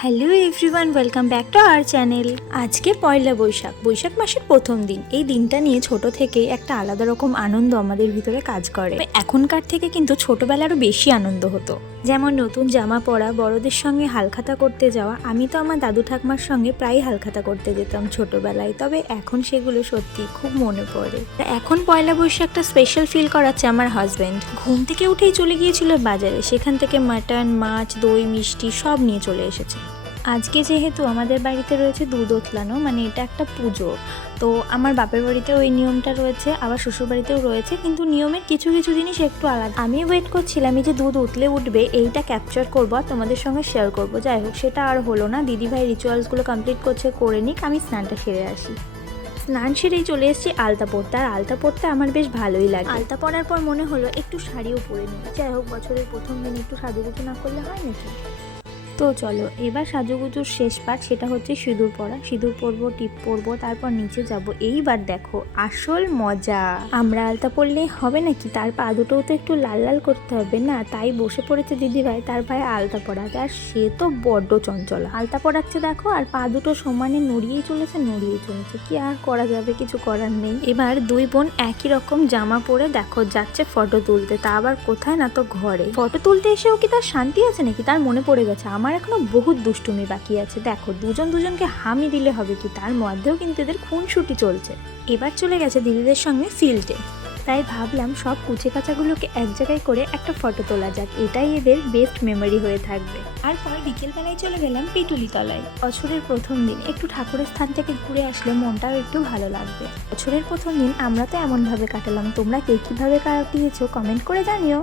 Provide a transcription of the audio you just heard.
Hello everyone, welcome back to our channel. আজকে পয়লা বৈশাখ মাসের প্রথম দিন। এই দিনটা নিয়ে ছোট থেকে একটা আলাদা রকম আনন্দ আমাদের ভিতরে কাজ করে। এখনকার থেকে কিন্তু ছোটবেলারও বেশি আনন্দ হতো, যেমন নতুন জামা পরা, বড়দের সঙ্গে হালখাতা করতে যাওয়া। আমি তো আমার দাদু ঠাকমার সঙ্গে প্রায় হালখাতা করতে যেতাম ছোটবেলায়, তবে এখন সেগুলো সত্যি খুব মনে পড়ে। এখন পয়লা বৈশাখটা স্পেশাল ফিল করাচ্ছে আমার হাজব্যান্ড। ঘুম থেকে উঠেই চলে গিয়েছিল বাজারে, সেখান থেকে মাটন, মাছ, দই, মিষ্টি সব নিয়ে চলে এসেছে। আজকে যেহেতু আমাদের বাড়িতে রয়েছে দুধ ওতলানো, মানে এটা একটা পুজো, তো আমার বাপের বাড়িতেও ওই নিয়মটা রয়েছে, আবার শ্বশুর বাড়িতেও রয়েছে, কিন্তু নিয়মের কিছু কিছু জিনিস একটু আলাদা। আমি ওয়েট করছিলাম এই যে দুধ উতলে উঠবে, এইটা ক্যাপচার করবো আর তোমাদের সঙ্গে শেয়ার করবো। যাই হোক, সেটা আর হলো না। দিদিভাই রিচুয়ালসগুলো কমপ্লিট করছে, করে নিক, আমি স্নানটা সেরে আসি। স্নান সেরেই চলে এসেছি আলতা পরতে। আর আলতা পরতে আমার বেশ ভালোই লাগে। আলতা পরার পর মনে হলো একটু শাড়িও পরে নিই। যাই হোক, বছরের প্রথম দিন একটু সাজুগুজু না করলে হয় নাকি। তো চলো, এবার সাজুগুজুর শেষ পার্ট, সেটা হচ্ছে সিঁদুর পরা। সিঁদুর পরবো, টিপ পরবো, তারপর নিচে যাব। এইবার দেখো আসল মজা। আমরা আলতা পরলেই হবে নাকি, তার পা দুটোও তো একটু লাল লাল করতে হবে না? তাই বসে পড়েছে দিদিভাই তার পায়ে আলতা পরাতে, আর সে তো বড্ড চঞ্চলা। আলতা পরাচ্ছে দেখো, আর পা দুটো সমানে নড়িয়েই চলেছে। কি আর করা যাবে, কিছু করার নেই। এবার দুই বোন একই রকম জামা পরে দেখো যাচ্ছে ফটো তুলতে। তা আবার কোথায় না তো ঘরে। ফটো তুলতে এসেও কি তার শান্তি আছে নাকি? তার মনে পড়ে গেছে আমার এখনো বহুত দুষ্টুমি বাকি আছে। দেখো, দুজন দুজনকে হামি দিলে হবে কি, তার মধ্যেও কিন্তু এদের খুনসুটি চলছে। এবার চলে গেছে দিদিদের সঙ্গে ফিল্ডে, তাই ভাবলাম সব কুচে কাচাগুলোকে এক জায়গায় করে একটা ফটো তোলা যাক, এটাই এদের বেস্ট মেমোরি হয়ে থাকবে। তারপর বিকেলবেলায় চলে গেলাম পিটুলি তলায়। বছরের প্রথম দিন একটু ঠাকুরের স্থান থেকে ঘুরে আসলে মনটাও একটু ভালো লাগবে। বছরের প্রথম দিন আমরা তো এমনভাবে কাটালাম, তোমরা কে কীভাবে কাটিয়েছো কমেন্ট করে জানিও।